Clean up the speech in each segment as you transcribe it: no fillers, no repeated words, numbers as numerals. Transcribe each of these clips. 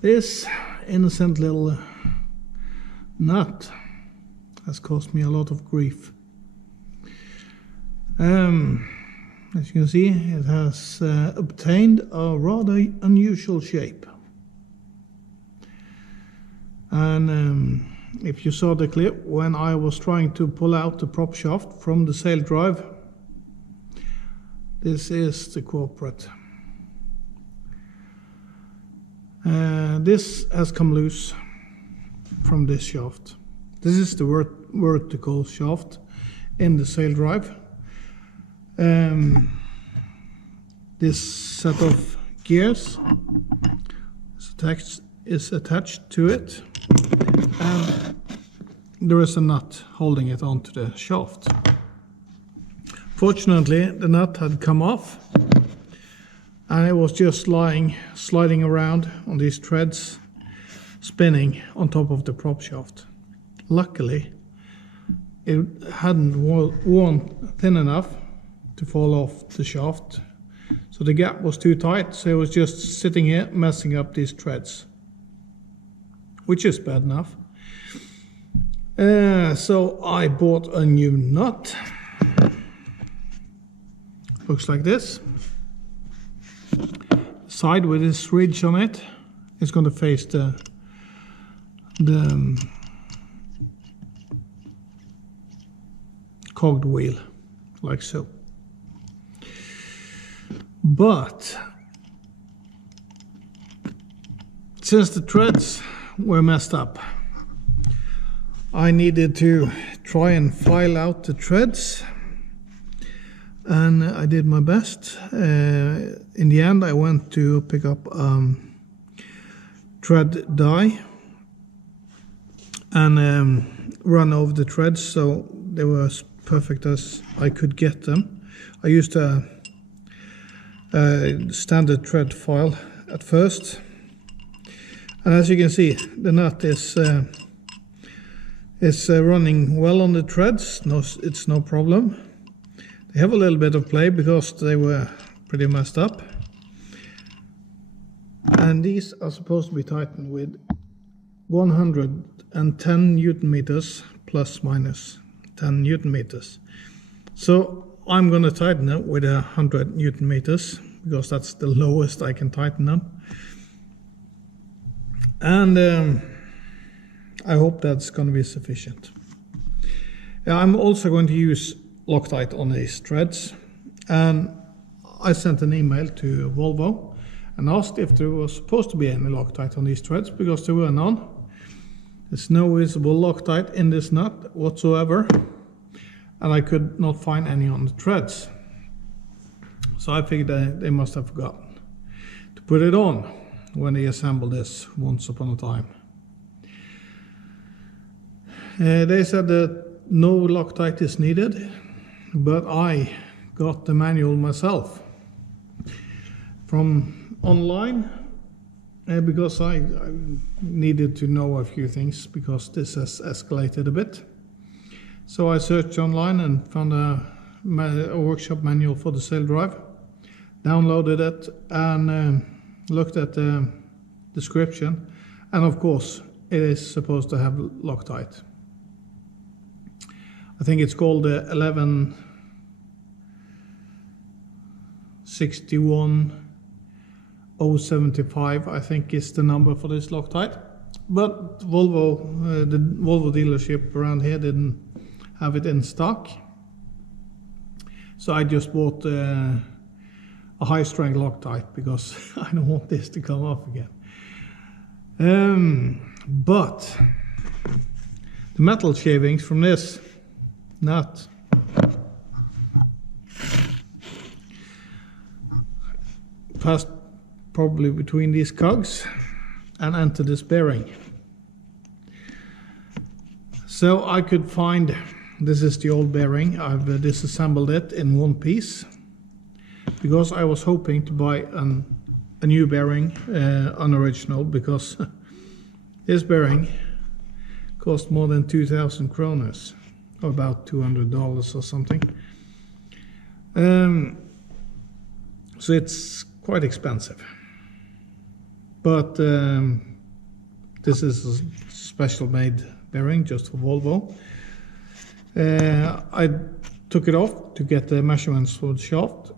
This innocent little nut has caused me a lot of grief. As you can see, it has obtained a rather unusual shape. And if you saw the clip when I was trying to pull out the prop shaft from the Saildrive, this is the culprit. This has come loose from this shaft. This is the vertical shaft in the Saildrive. This set of gears is attached to it, and there is a nut holding it onto the shaft. Fortunately, the nut had come off, and it was just sliding around on these threads, spinning on top of the prop shaft. Luckily, it hadn't worn thin enough to fall off the shaft, so the gap was too tight, so it was just sitting here messing up these threads, which is bad enough. So I bought a new nut. Looks like this. Side with this ridge on it is going to face the cogged wheel, like so. But since the threads were messed up, I needed to try and file out the threads, and I did my best. In the end, I went to pick up thread die and run over the threads so they were as perfect as I could get them. I used a standard thread file at first, and as you can see, the nut is running well on the threads. No, it's no problem. They have a little bit of play because they were pretty messed up, and these are supposed to be tightened with 110 Newton meters plus minus 10 Newton meters. So I'm going to tighten it with 100 Newton meters because that's the lowest I can tighten them. And I hope that's going to be sufficient. I'm also going to use Loctite on these threads, and I sent an email to Volvo and asked if there was supposed to be any Loctite on these threads, because there were none. There's no visible Loctite in this nut whatsoever, and I could not find any on the threads. So I figured they must have forgotten to put it on when they assembled this once upon a time. They said that no Loctite is needed, but I got the manual myself from online because I needed to know a few things, because this has escalated a bit. So I searched online and found a workshop manual for the Saildrive, downloaded it and looked at the description, and of course it is supposed to have Loctite. I think it's called the 1161075, I think is the number for this Loctite. But Volvo, the Volvo dealership around here didn't have it in stock. So I just bought a high strength Loctite because I don't want this to come off again. But the metal shavings from this nut passed probably between these cogs and entered this bearing. So I could find, this is the old bearing, I've disassembled it in one piece because I was hoping to buy a new bearing, unoriginal, because this bearing cost more than 2,000 kroners, or about $200 or something. So it's quite expensive. but this is a special made bearing just for Volvo. I took it off to get the measurements for the shaft,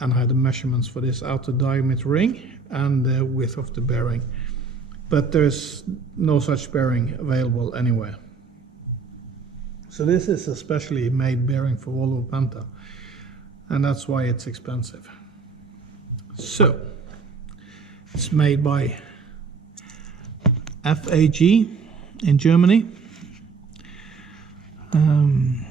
and I had the measurements for this outer diameter ring and the width of the bearing. But there's no such bearing available anywhere. So this is a specially made bearing for Volvo Penta, and that's why it's expensive. So it's made by FAG in Germany, and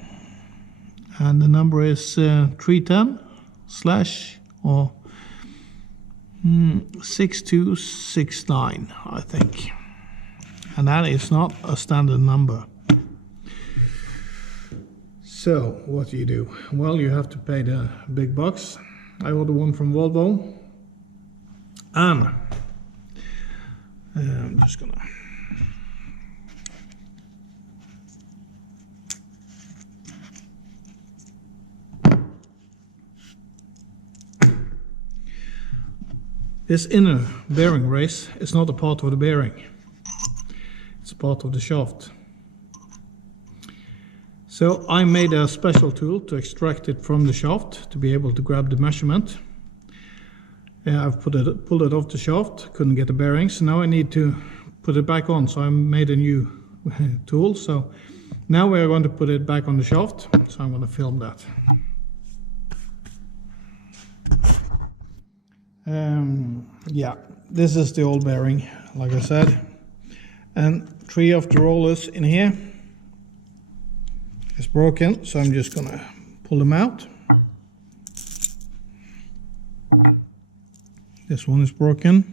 the number is 310/6269, I think, and that is not a standard number. So what do? Well, you have to pay the big bucks. I ordered one from Volvo, and I'm just gonna this inner bearing race is not a part of the bearing, it's a part of the shaft. So I made a special tool to extract it from the shaft to be able to grab the measurement. I've pulled it off the shaft, couldn't get the bearings, so now I need to put it back on. So I made a new tool. So now we're going to put it back on the shaft, so I'm going to film that. Yeah, this is the old bearing, like I said, and 3 of the rollers in here is broken, so I'm just gonna pull them out. This one is broken.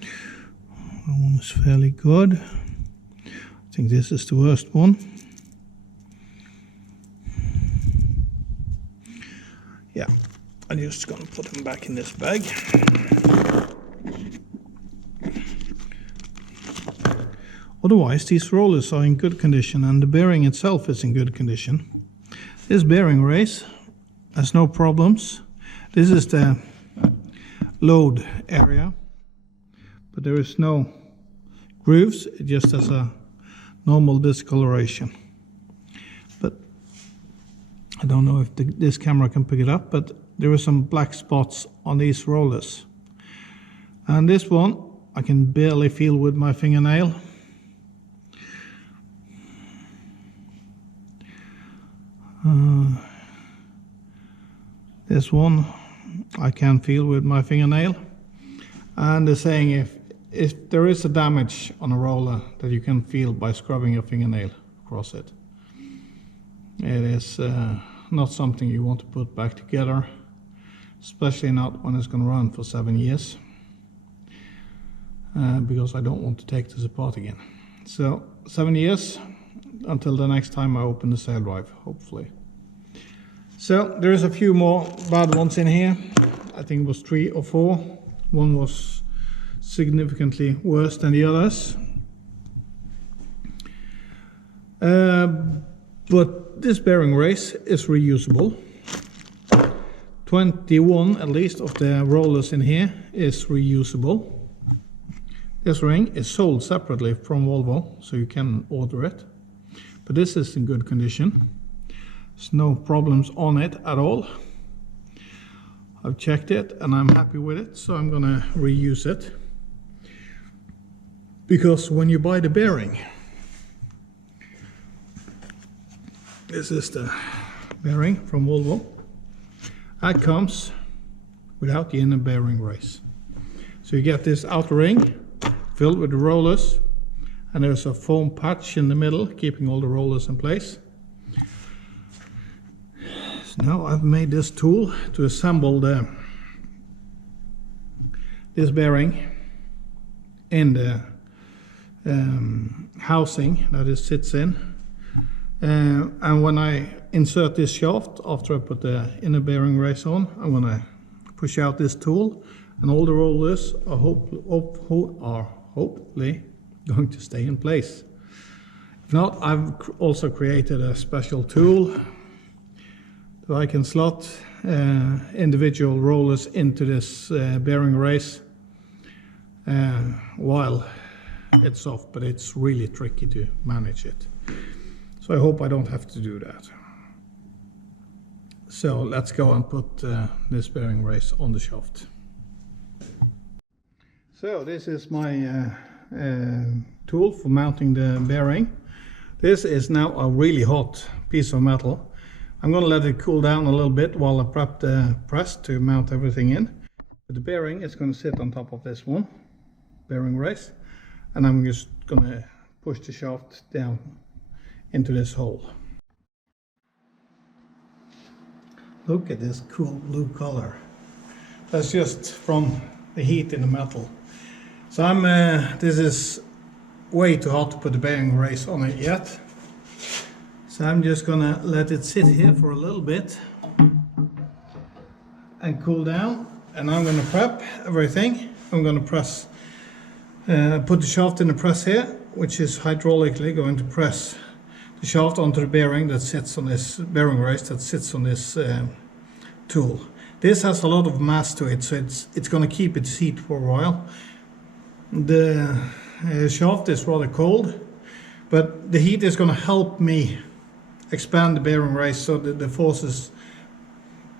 That one is fairly good. I think this is the worst one. Yeah, I'm just gonna put them back in this bag. Otherwise, these rollers are in good condition, and the bearing itself is in good condition. This bearing race has no problems. This is the load area, but there is no grooves. It just has a normal discoloration. But I don't know if this camera can pick it up, but there are some black spots on these rollers. And this one I can barely feel with my fingernail. This one I can feel with my fingernail, and they're saying if there is a damage on a roller that you can feel by scrubbing your fingernail across it. It is not something you want to put back together, especially not when it's going to run for 7 years, because I don't want to take this apart again. So 7 years until the next time I open the Saildrive, hopefully. So there is a few more bad ones in here. I think it was 3 or 4. One was significantly worse than the others. But this bearing race is reusable. 21 at least of the rollers in here is reusable. This ring is sold separately from Volvo, so you can order it. But this is in good condition. There's no problems on it at all. I've checked it and I'm happy with it, so I'm gonna reuse it. Because when you buy the bearing, this is the bearing from Volvo. That comes without the inner bearing race. So you get this outer ring filled with the rollers, and there's a foam patch in the middle keeping all the rollers in place. So now I've made this tool to assemble this bearing in the housing that it sits in. And when I insert this shaft, after I put the inner bearing race on, I'm going to push out this tool, and all the rollers are hopefully going to stay in place. If not, I've also created a special tool so I can slot individual rollers into this bearing race while it's off, but it's really tricky to manage it. So I hope I don't have to do that. So let's go and put this bearing race on the shaft. So this is my tool for mounting the bearing. This is now a really hot piece of metal. I'm going to let it cool down a little bit while I prep the press to mount everything in. The bearing is going to sit on top of this one bearing race, and I'm just going to push the shaft down into this hole. Look at this cool blue color. That's just from the heat in the metal. So this is way too hot to put the bearing race on it yet. So I'm just gonna let it sit here for a little bit and cool down. And I'm gonna prep everything. I'm gonna press, put the shaft in the press here, which is hydraulically going to press the shaft onto the bearing that sits on this bearing race that sits on this tool. This has a lot of mass to it, so it's going to keep its heat for a while. The shaft is rather cold, but the heat is going to help me expand the bearing race so that the forces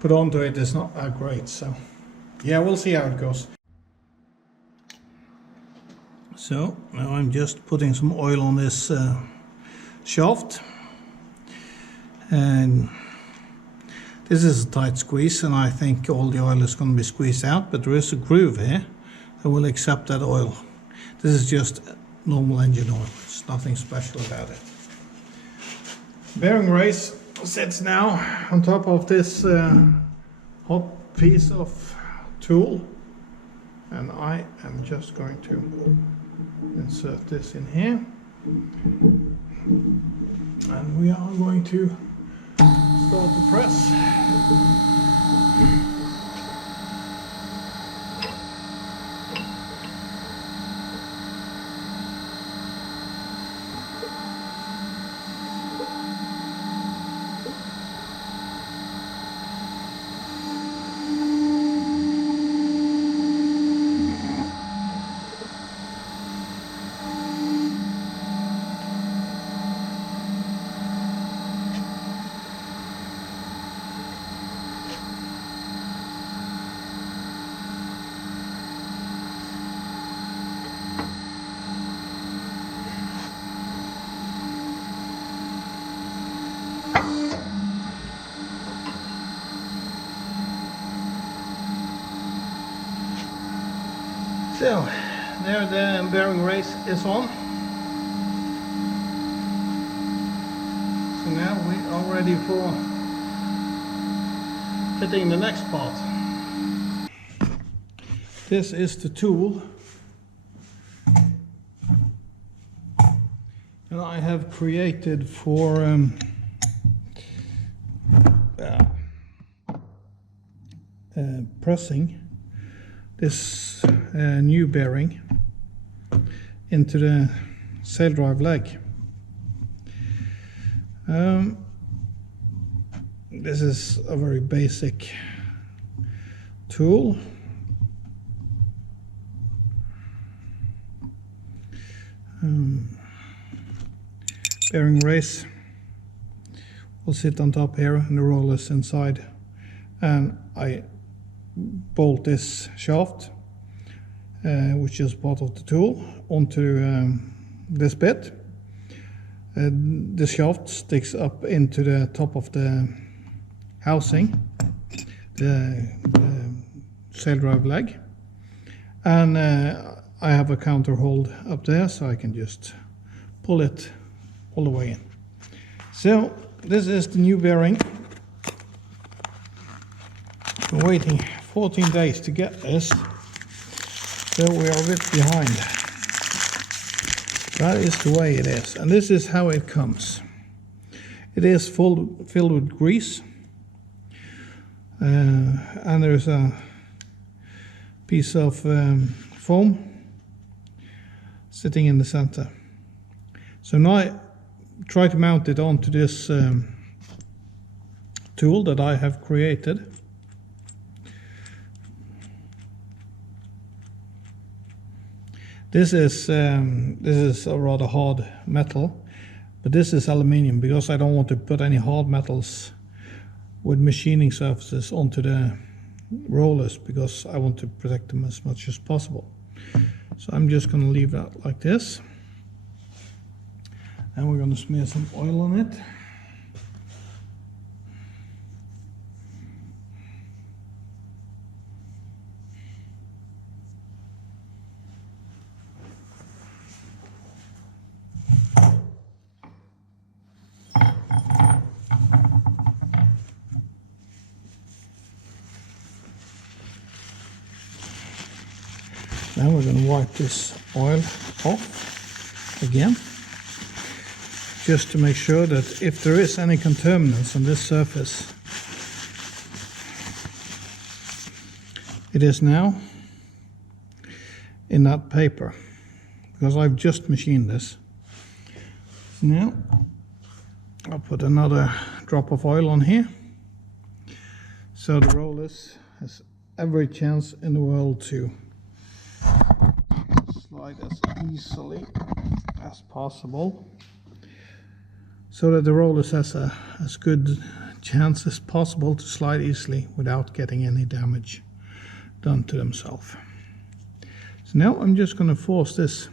put onto it is not that great. So yeah, we'll see how it goes. So now I'm just putting some oil on this shaft, and this is a tight squeeze, and I think all the oil is going to be squeezed out, but there is a groove here that will accept that oil. This is just normal engine oil, it's nothing special about it. Bearing race sits now on top of this hot piece of tool, and I am just going to insert this in here. And we are going to start the press. So there the bearing race is on. So now we are ready for fitting the next part. This is the tool that I have created for pressing this new bearing into the Saildrive leg. This is a very basic tool. Bearing race will sit on top here and the rollers inside, and I bolt this shaft, which is part of the tool, onto this bit. The shaft sticks up into the top of the housing, the Saildrive leg, and I have a counter hold up there, so I can just pull it all the way in. So this is the new bearing. Been waiting 14 days to get this, so we are a bit behind. That is the way it is, and this is how it comes. It is filled with grease, and there's a piece of foam sitting in the center. So now I try to mount it onto this tool that I have created. This is a rather hard metal, but this is aluminium because I don't want to put any hard metals with machining surfaces onto the rollers because I want to protect them as much as possible. So I'm just going to leave that like this, and we're going to smear some oil on it. Now we're going to wipe this oil off again, just to make sure that if there is any contaminants on this surface, it is now in that paper, because I've just machined this. So now I'll put another drop of oil on here, so the rollers has every chance in the world to slide as easily as possible, so that the rollers has as good chance as possible to slide easily without getting any damage done to themselves. So now I'm just going to force this.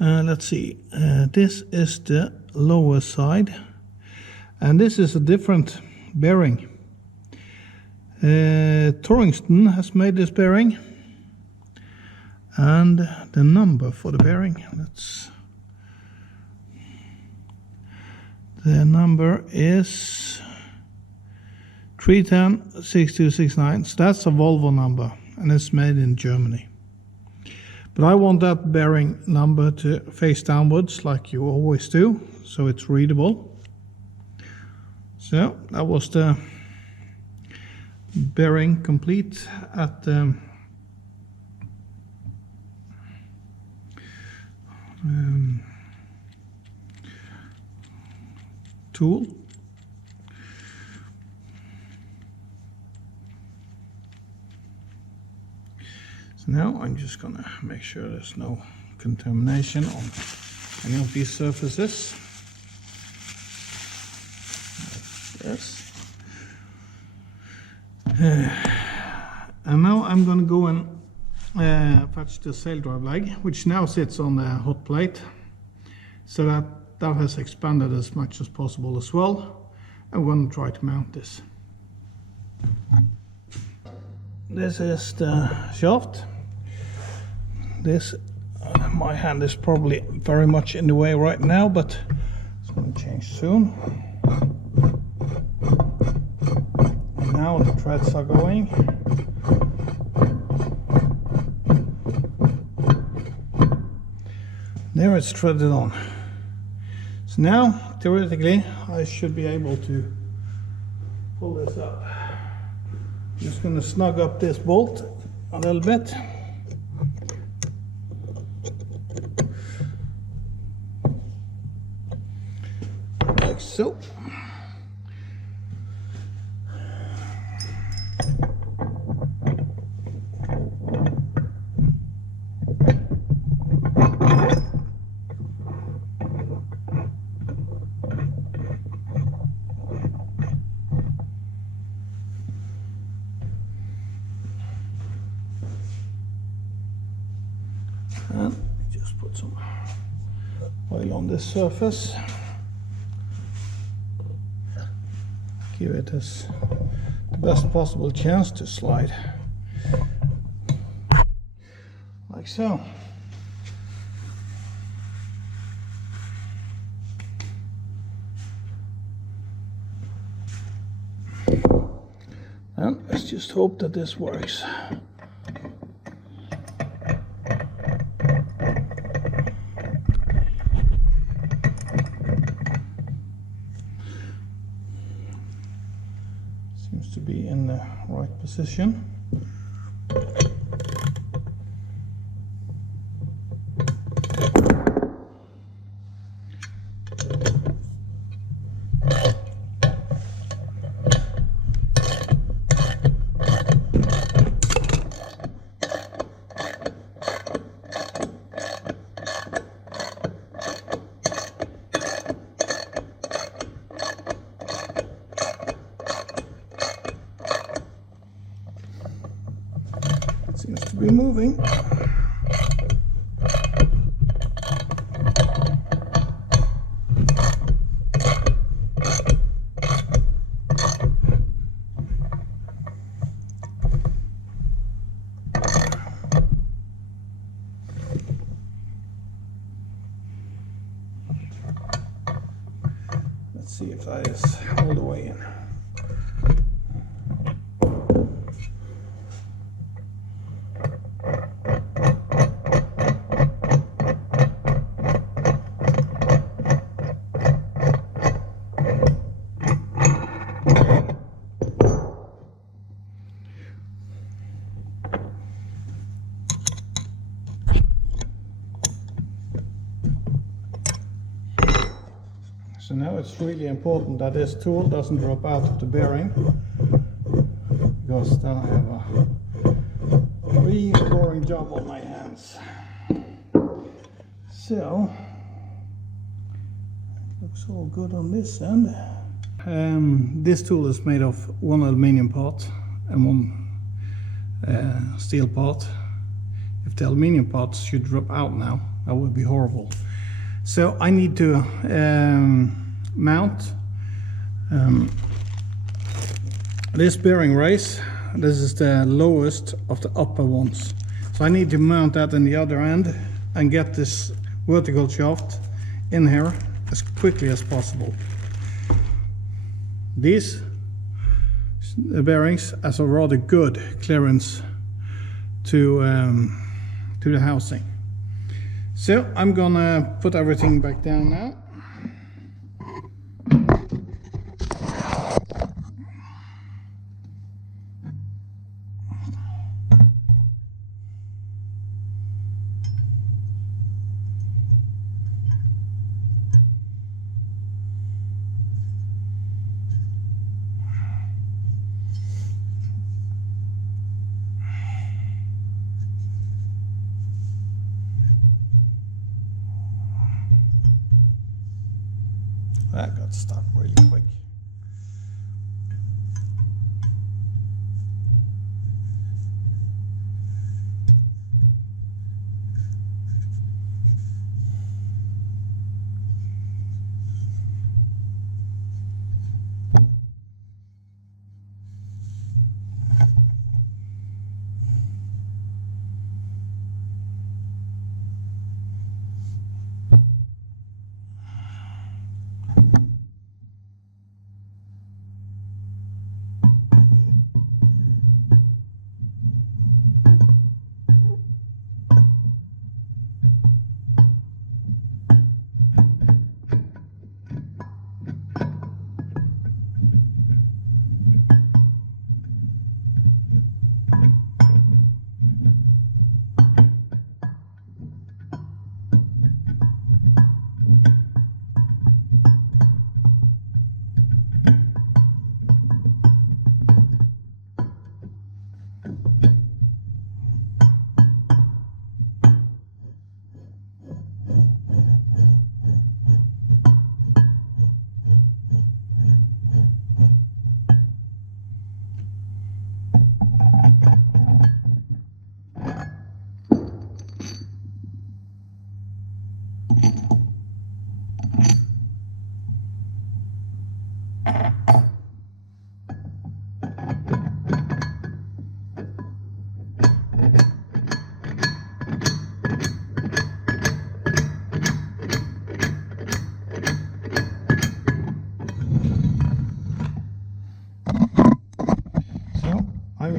Let's see, this is the lower side, and this is a different bearing. Torrington has made this bearing, and the number for the bearing, the number is 310-6269. So that's a Volvo number, and it's made in Germany. But I want that bearing number to face downwards like you always do, so it's readable. So that was the bearing complete at the tool. So now I'm just going to make sure there's no contamination on any of these surfaces. Yes. And now I'm going to go and fetch the Saildrive leg, which now sits on the hot plate, so that has expanded as much as possible as well. I'm going to try to mount this. This is the shaft. This, my hand is probably very much in the way right now, but it's going to change soon. And now the threads are going. There it's threaded on. So now, theoretically, I should be able to pull this up. I'm just going to snug up this bolt a little bit. Like so. And just put some oil on this surface. Give it the best possible chance to slide. Like so. And let's just hope that this works. Seems to be in the right position. be moving. Let's see if that is all the way in. So now it's really important that this tool doesn't drop out of the bearing, because then I have a really boring job on my hands. So, looks all good on this end. This tool is made of one aluminium part and one steel part. If the aluminium parts should drop out now, that would be horrible. So I need to mount this bearing race. This is the lowest of the upper ones. So I need to mount that in the other end and get this vertical shaft in here as quickly as possible. These bearings has a rather good clearance to the housing. So I'm gonna put everything back down now. That got stuck really quick.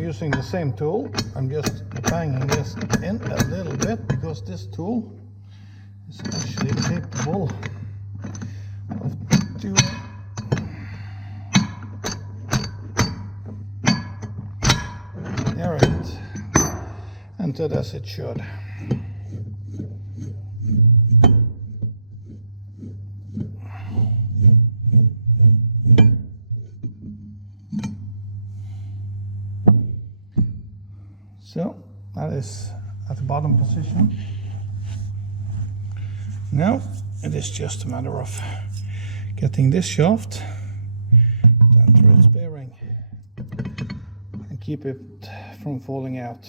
Using the same tool, I'm just banging this in a little bit because this tool is actually capable of doing it, entered as it should. So that is at the bottom position. Now it is just a matter of getting this shaft to enter its bearing and keep it from falling out.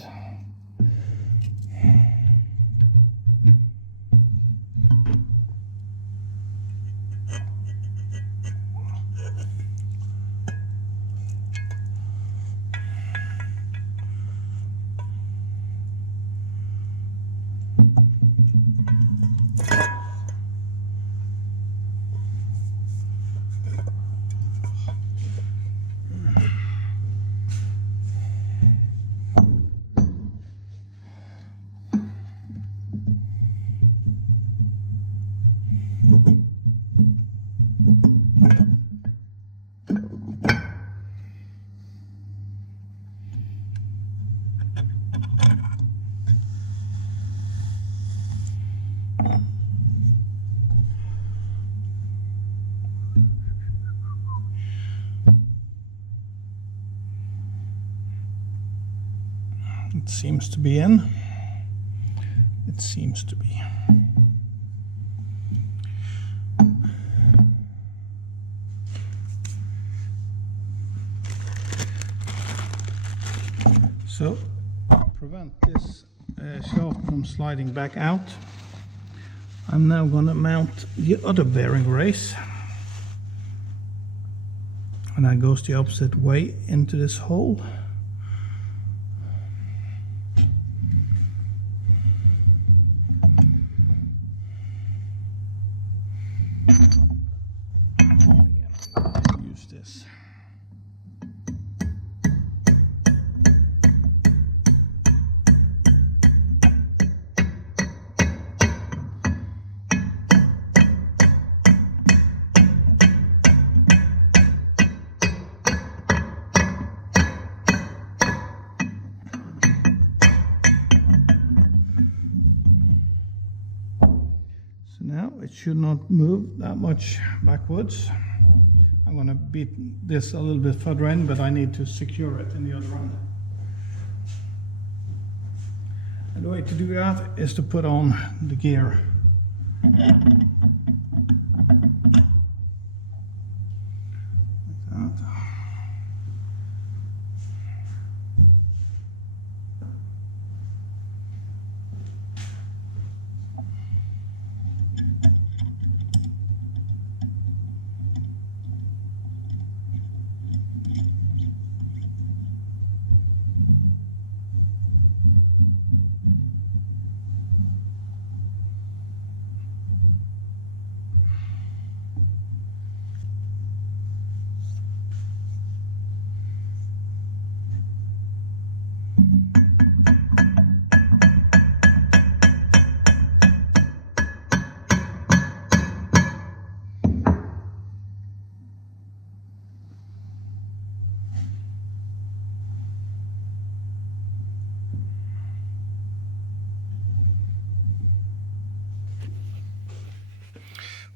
It seems to be in. It seems to be. So, prevent this shaft from sliding back out, I'm now going to mount the other bearing race. And that goes the opposite way into this hole. Use this. Now it should not move that much backwards. I'm going to beat this a little bit further in, but I need to secure it in the other end. And the way to do that is to put on the gear. Like that.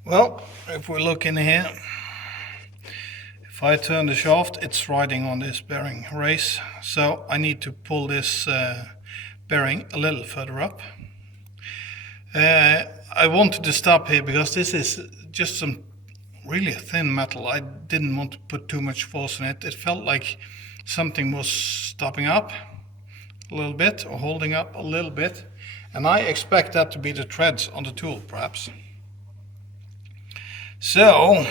Well, if we look in here, if I turn the shaft, it's riding on this bearing race. So I need to pull this bearing a little further up. I wanted to stop here because this is just some really thin metal. I didn't want to put too much force in it. It felt like something was stopping up a little bit or holding up a little bit. And I expect that to be the threads on the tool, perhaps. So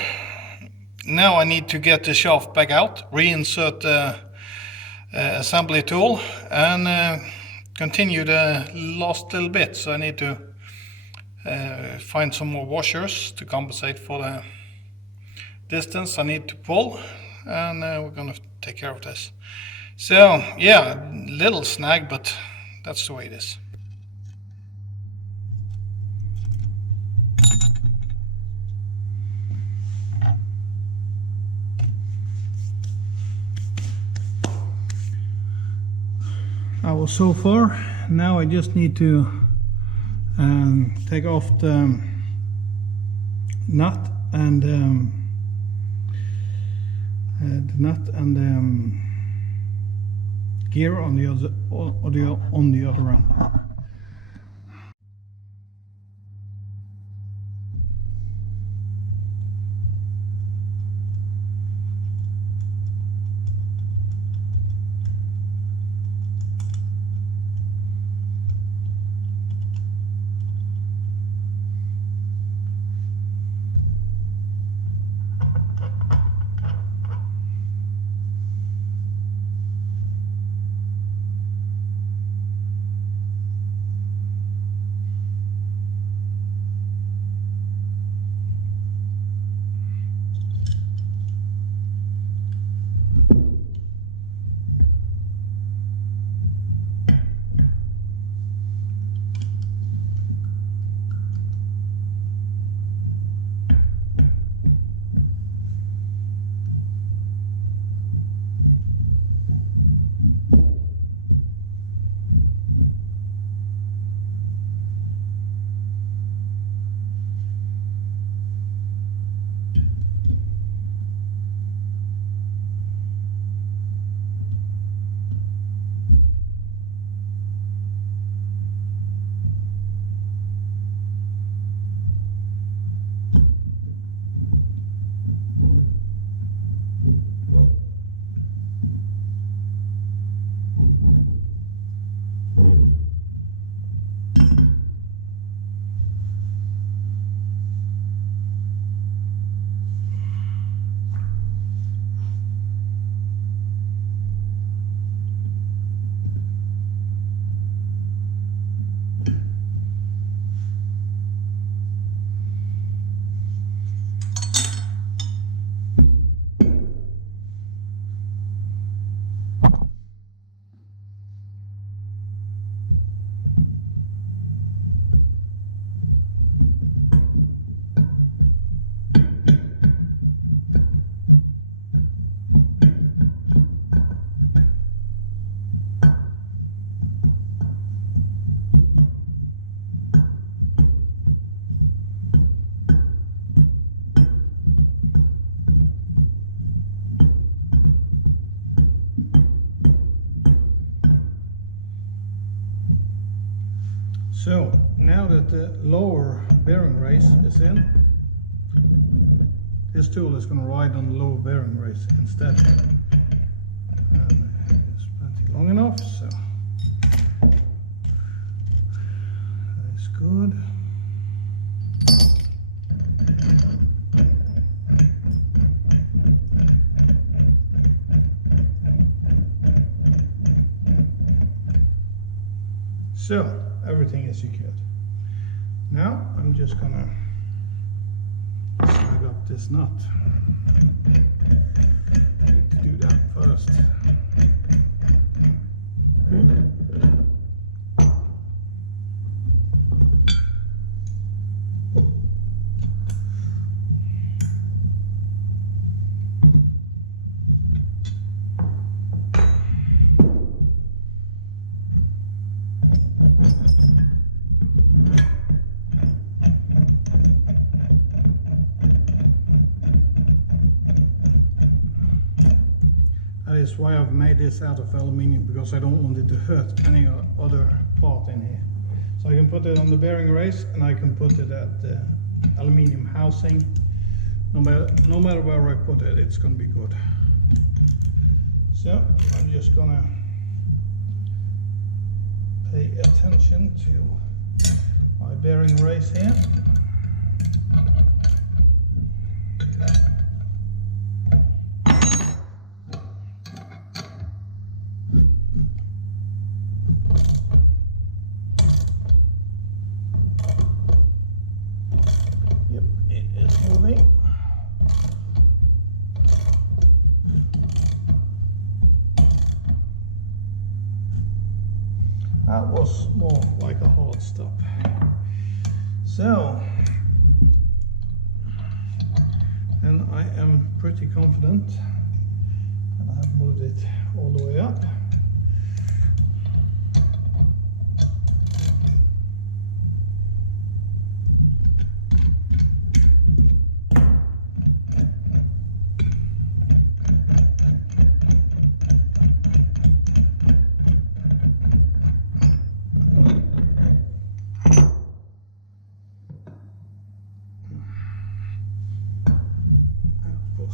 now I need to get the shaft back out, reinsert the assembly tool, and continue the last little bit. So I need to find some more washers to compensate for the distance I need to pull, and we're going to take care of this. So yeah, little snag, but that's the way it is. Well, so far, now I just need to take off the nut and gear on the other end. So now that the lower bearing race is in, this tool is going to ride on the lower bearing race instead. And it's plenty long enough, so that's good. So everything is secured. Now I'm just gonna snug up this nut. Need to do that first. That is why I've made this out of aluminium, because I don't want it to hurt any other part in here. So I can put it on the bearing race and I can put it at the aluminium housing. No matter where I put it, it's going to be good. So I'm just going to pay attention to my bearing race here. That was more like a hard stop. So, and I am pretty confident that I have moved it all the way up.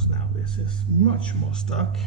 Now this is much more stuck.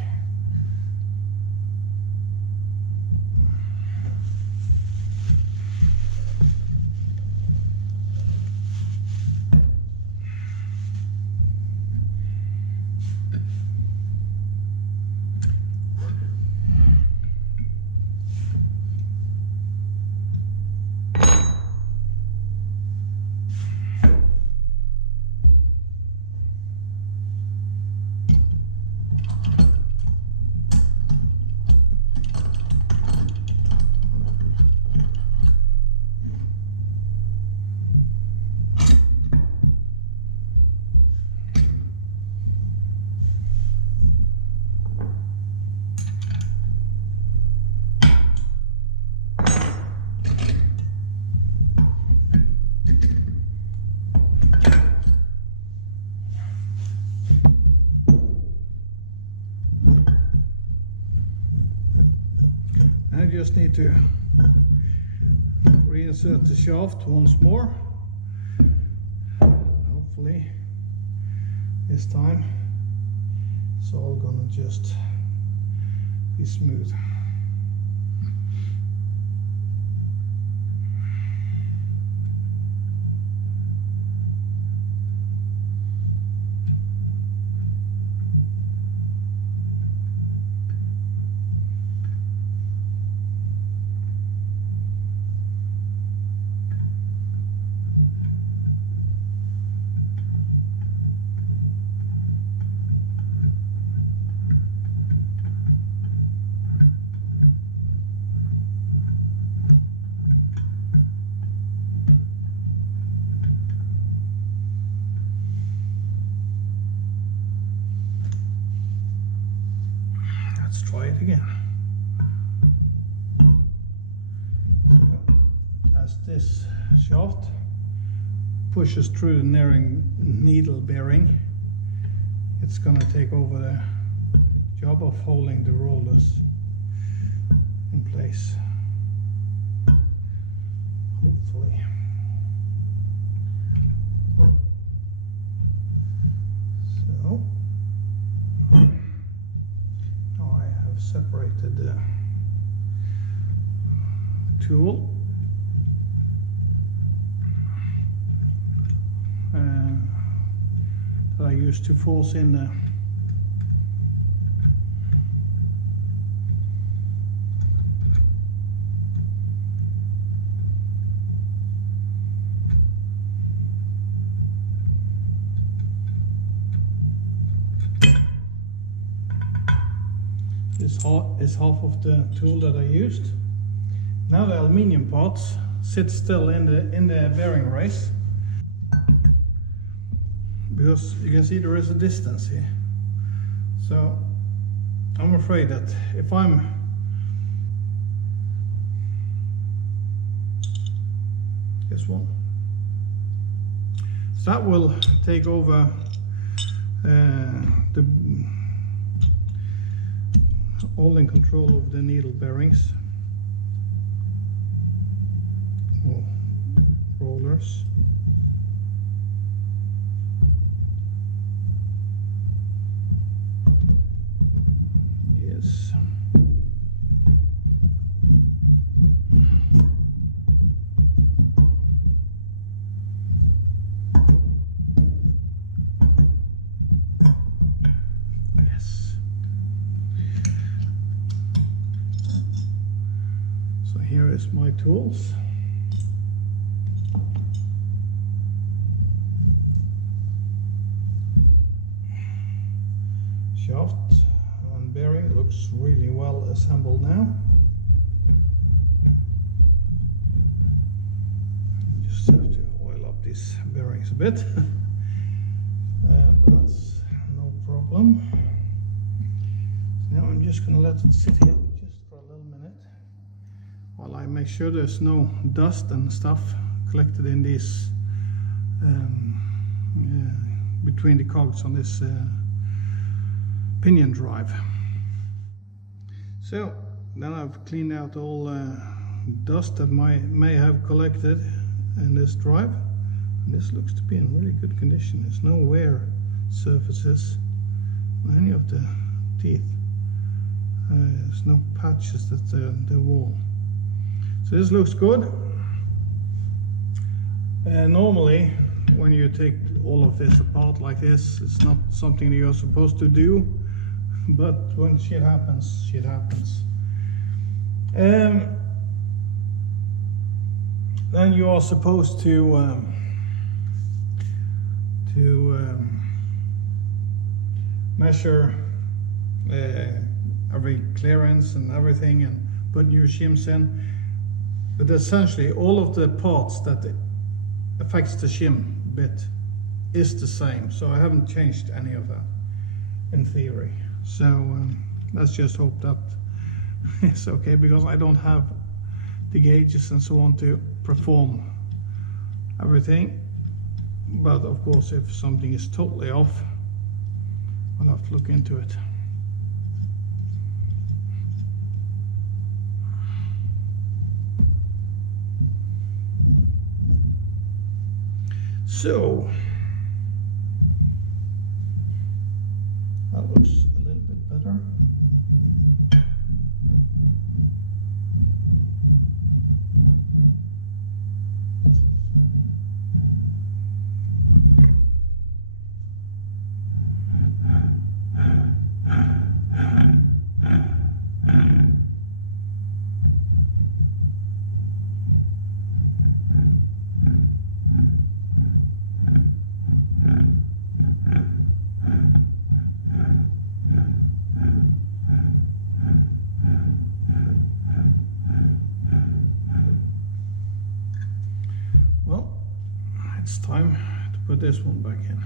I just need to reinsert the shaft once more. Hopefully this time it's all gonna just be smooth. Let's try it again. So, as this shaft pushes through the needle bearing, it's going to take over the job of holding the rollers in place. hopefully. So now I have separated the tool that I used to force in the is half of the tool that I used. Now the aluminium parts sit still in the bearing race, because you can see there is a distance here. So I'm afraid that if I'm this one, so that will take over the holding control of the needle bearings or rollers. Yes. Here is my tools. Shaft and bearing looks really well assembled now. Just have to oil up these bearings a bit, but that's no problem. So now I'm just going to let it sit here just for a little minute, while I make sure there's no dust and stuff collected in these between the cogs on this pinion drive. So then I've cleaned out all dust that may have collected in this drive, and this looks to be in really good condition. There's no wear surfaces on any of the teeth. There's no patches that the wall. So this looks good. Normally when you take all of this apart like this, it's not something that you're supposed to do, but when shit happens, shit happens. Then you are supposed to measure every clearance and everything and put new shims in. But essentially all of the parts that affects the shim bit is the same, so I haven't changed any of that in theory. So let's just hope that it's okay, because I don't have the gauges and so on to perform everything. But of course, if something is totally off, I'll have to look into it. So that looks a little bit better. It's time to put this one back in.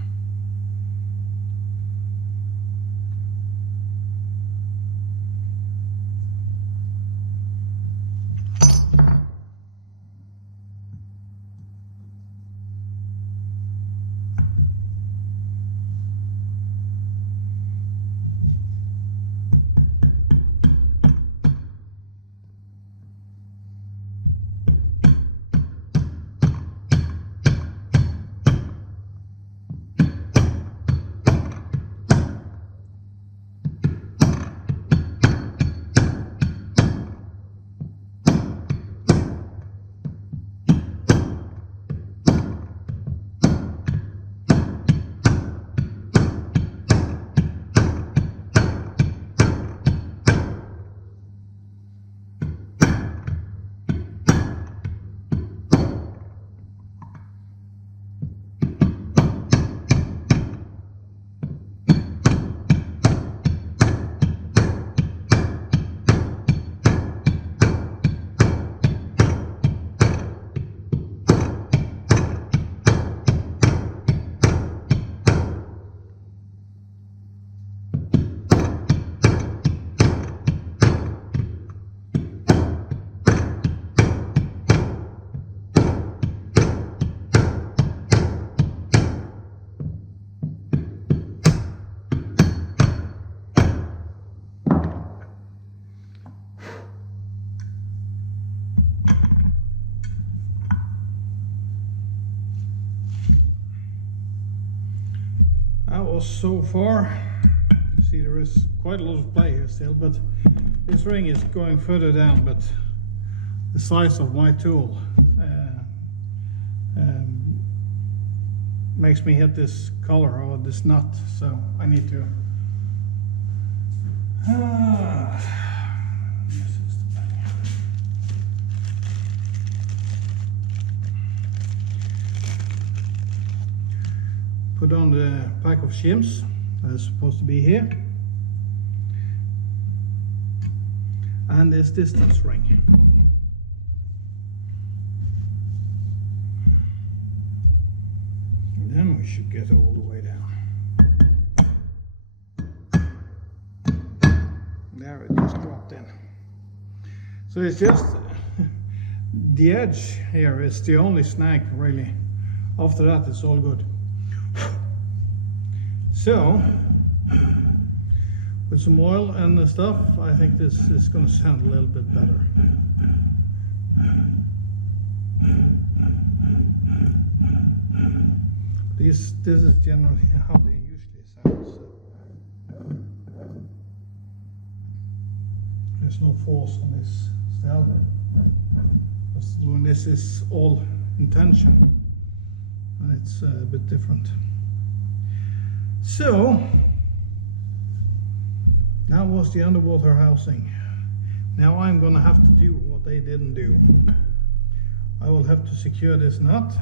was so far. You see there is quite a lot of play here still, but this ring is going further down, but the size of my tool makes me hit this collar or this nut, so I need to put on the pack of shims that is supposed to be here, and this distance ring. And then we should get all the way down. There, it just dropped in. So it's just the edge here is the only snag really. After that it's all good. So with some oil and the stuff, I think this is going to sound a little bit better. This is generally how they usually sound. So there's no force on this still. When this is all intention, it's a bit different. So that was the underwater housing. Now I'm gonna have to do what they didn't do. I will have to secure this nut.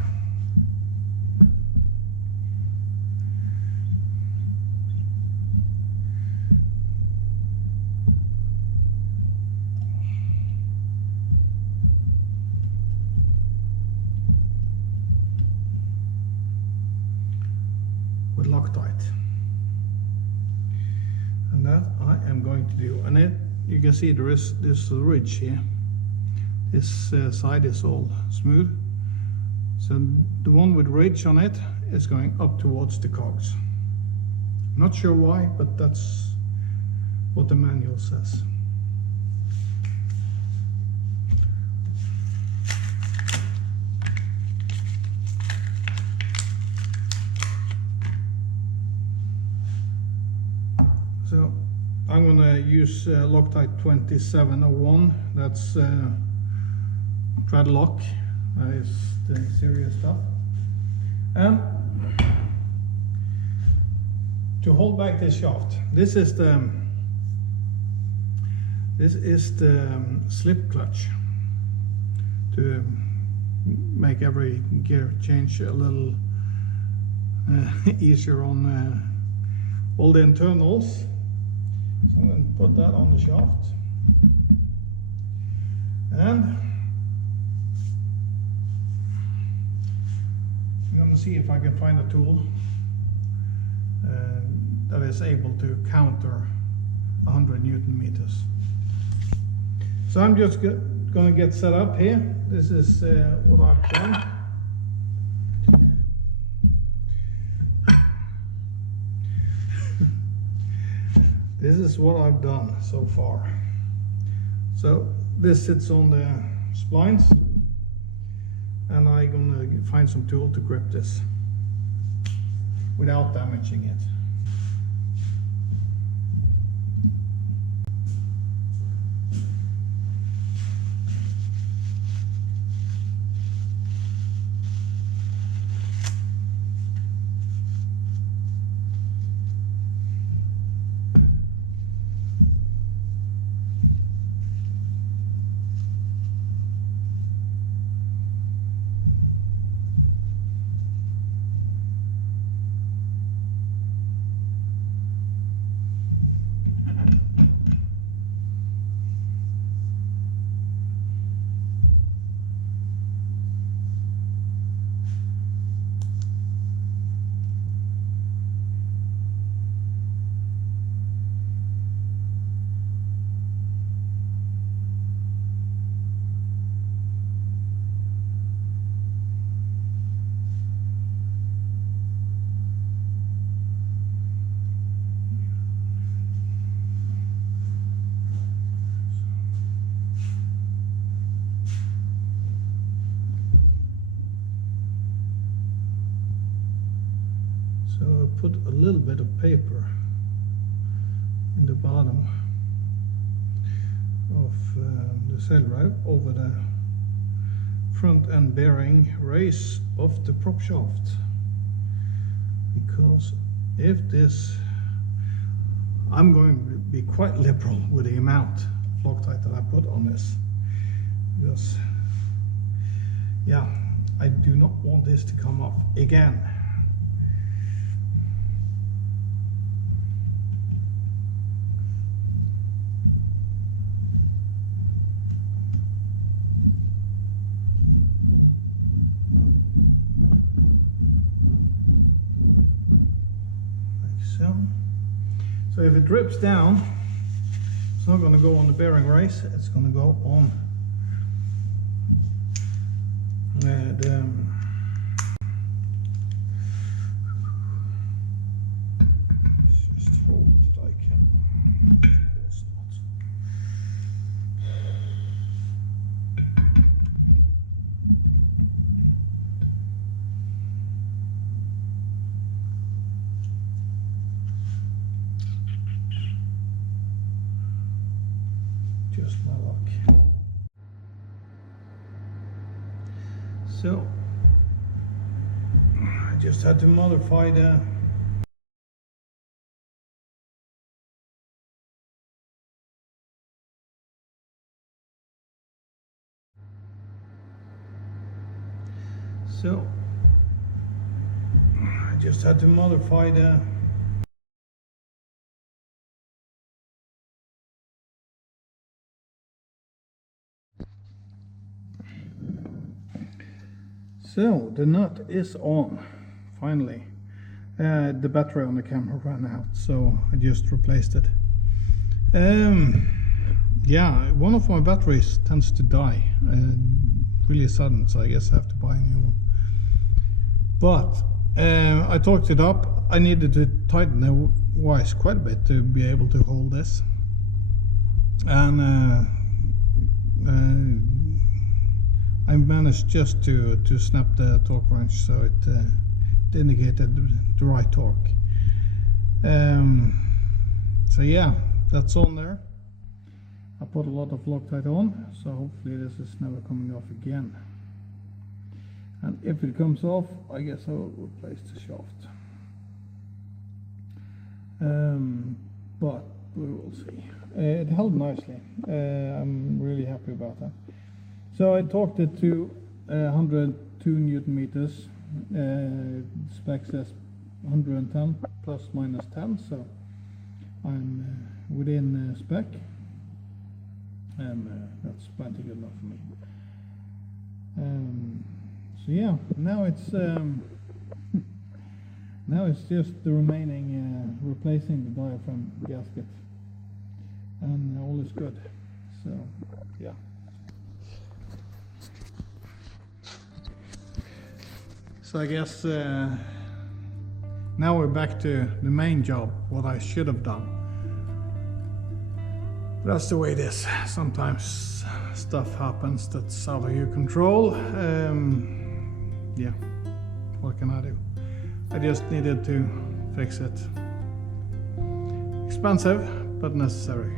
With Loctite, and that I am going to do. And you can see there is this ridge here. This side is all smooth, so the one with ridge on it is going up towards the cogs. Not sure why, but that's what the manual says. So I'm going to use Loctite 2701. That's thread lock. That is the serious stuff. And to hold back this shaft, this is the slip clutch to make every gear change a little easier on all the internals. So I'm going to put that on the shaft, and I'm going to see if I can find a tool that is able to counter 100 Newton meters. So I'm just going to get set up here. This is what I've done. This is what I've done so far. So this sits on the splines, and I'm gonna find some tool to grip this without damaging it. put a little bit of paper in the bottom of the Saildrive over the front end bearing race of the prop shaft, because if this, I'm going to be quite liberal with the amount of Loctite that I put on this, because yeah, I do not want this to come off again. So if it drips down, it's not going to go on the bearing race, it's going to go on the just hope that I can close that. Just my luck. So I just had to modify the So the nut is on, finally. The battery on the camera ran out, so I just replaced it. Yeah, one of my batteries tends to die really sudden, so I guess I have to buy a new one. But I torqued it up. I needed to tighten the wires quite a bit to be able to hold this. And I managed just to snap the torque wrench so it indicated the right torque. So yeah, that's on there. I put a lot of Loctite on, so hopefully this is never coming off again. And if it comes off, I guess I will replace the shaft. But we will see. It held nicely. I'm really happy about that. So I torqued it to 102 Newton meters. Spec says 110 plus minus 10, so I'm within spec, and that's plenty good enough for me. So yeah, now it's now it's just the remaining replacing the diaphragm gasket, and all is good. So yeah. So I guess now we're back to the main job, what I should have done. That's the way it is. Sometimes stuff happens that's out of your control. Yeah, what can I do? I just needed to fix it. Expensive, but necessary.